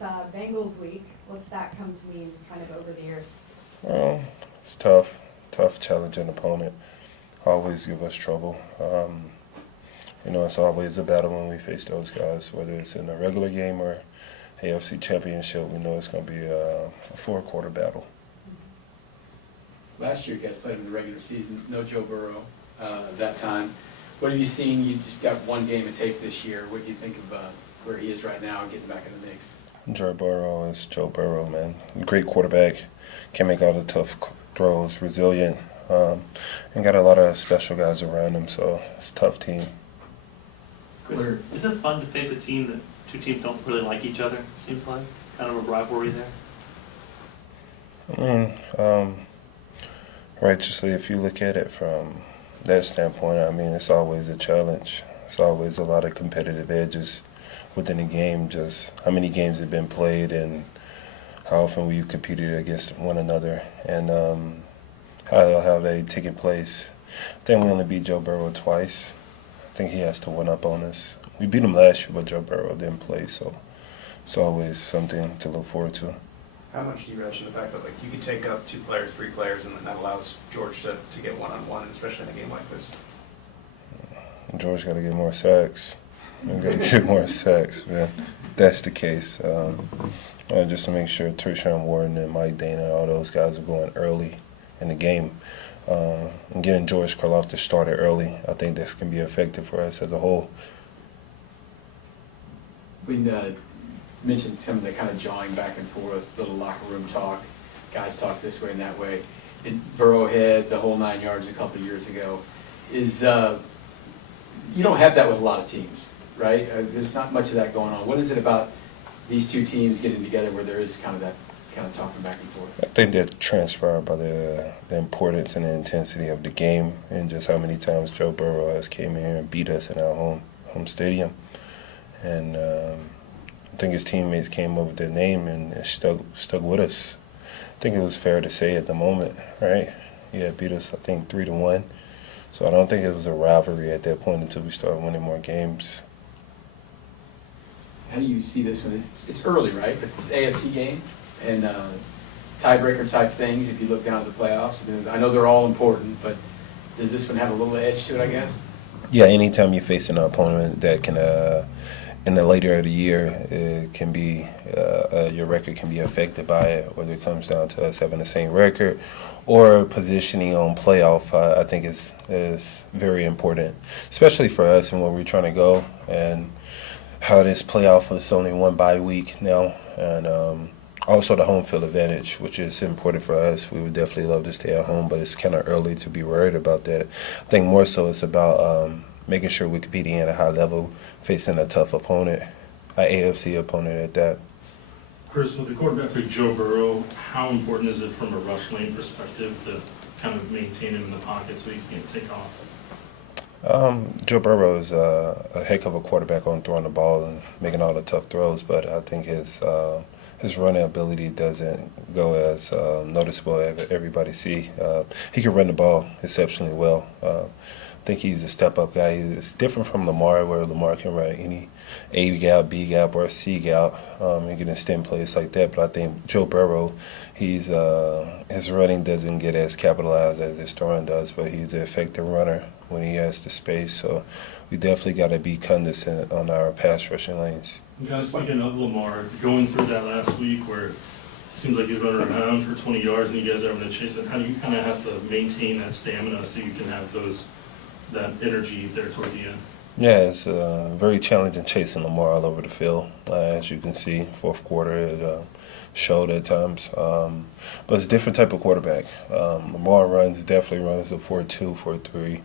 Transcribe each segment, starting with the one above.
Bengals week. What's that come to mean kind of over the years? It's tough, challenging opponent. Always give us trouble. It's always a battle when we face those guys, whether it's in a regular game or AFC Championship. We know it's going to be a four-quarter battle. Last year, you guys played in the regular season. No Joe Burrow that time. What have you seen? You just got one game of tape this year. What do you think of where he is right now and getting back in the mix? Joe Burrow is Joe Burrow, man. Great quarterback. Can make all the tough throws, resilient, and got a lot of special guys around him, so it's a tough team. Is it fun to face a team that two teams don't really like each other, seems like? Kind of a rivalry there? Righteously, if you look at it from that standpoint, it's always a challenge. It's always a lot of competitive edges within the game, just how many games have been played and how often we competed against one another and how have they taken place. I think we only beat Joe Burrow twice. I think he has to one up on us. We beat him last year, but Joe Burrow didn't play, so it's always something to look forward to. How much do you relish in the fact that you could take up 2 players, 3 players, and that allows George to get one-on-one, especially in a game like this? George got to get more sacks. We got to get more sacks, man. That's the case. Just to make sure Tershawn Wharton and Mike Dana, all those guys are going early in the game. And getting George Karlaftis started early, I think this can be effective for us as a whole. We mentioned some of the kind of jawing back and forth, little locker room talk, guys talk this way and that way. And Burrowhead, the whole 9 yards a couple of years ago, is you don't have that with a lot of teams, right? There's not much of that going on. What is it about these two teams getting together where there is kind of that kind of talking back and forth? I think that transpired by the importance and the intensity of the game and just how many times Joe Burrow has came in here and beat us in our home stadium. And I think his teammates came up with their name and it stuck with us. I think it was fair to say at the moment, right? Yeah, beat us, I think, 3-1. So I don't think it was a rivalry at that point until we started winning more games. How do you see this one? It's early, right? But it's an AFC game and tiebreaker type things if you look down at the playoffs. I know they're all important, but does this one have a little edge to it, I guess? Yeah, anytime you face an opponent that can, in the later of the year, it can be your record can be affected by it, whether it comes down to us having the same record or positioning on playoff. I think is very important, especially for us and where we're trying to go and how this playoff is only one bye week now, and also the home field advantage, which is important for us. We would definitely love to stay at home, but it's kind of early to be worried about that. I think more so it's about making sure we're competing at a high level, facing a tough opponent, an AFC opponent at that. Chris, with the quarterback like Joe Burrow, how important is it from a rush lane perspective to kind of maintain him in the pocket so he can't take off? Joe Burrow is a heck of a quarterback on throwing the ball and making all the tough throws, but I think his running ability doesn't go as noticeable as everybody see. He can run the ball exceptionally well. I think he's a step-up guy. He's different from Lamar, where Lamar can run any A gap, B gap, or C gap. He can extend plays like that. But I think Joe Burrow, his running doesn't get as capitalized as his throwing does, but he's an effective runner when he has the space. So we definitely got to be cognizant on our pass rushing lanes. You guys, speaking of Lamar, going through that last week where it seems like he's running around for 20 yards and you guys are having to chase it, how do you kind of have to maintain that stamina so you can have that energy there towards the end? Yeah, it's very challenging chasing Lamar all over the field. As you can see, fourth quarter it showed at times. But it's a different type of quarterback. Lamar definitely runs a 4.2, 4.3.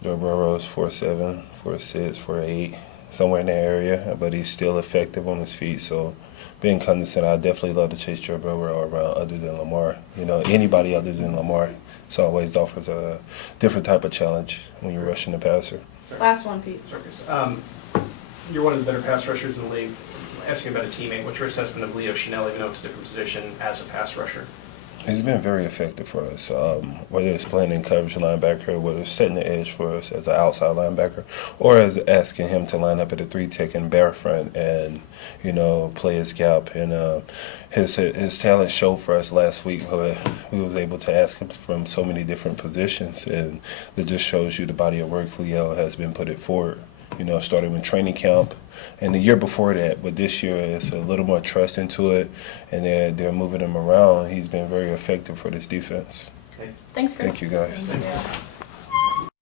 Joe Burrow is 4.7, 4.6, 4.8, somewhere in that area. But he's still effective on his feet. So being cognizant, I definitely love to chase Joe Burrow around other than Lamar. Anybody other than Lamar. It always offers a different type of challenge when you're rushing the passer. Last one, Pete. You're one of the better pass rushers in the league. Asking about a teammate, what's your assessment of Leo Chenal, even though it's a different position, as a pass rusher? He's been very effective for us, whether it's playing in coverage linebacker, whether it's setting the edge for us as an outside linebacker, or as asking him to line up at a 3-tech and bear front and, play his gap. And his talent showed for us last week. We was able to ask him from so many different positions, and that just shows you the body of work Leo has been put it forward. Starting with training camp, and the year before that, but this year it's a little more trust into it, and they're moving him around. He's been very effective for this defense. Okay. Thanks, Chris. Thank you, guys. Thank you.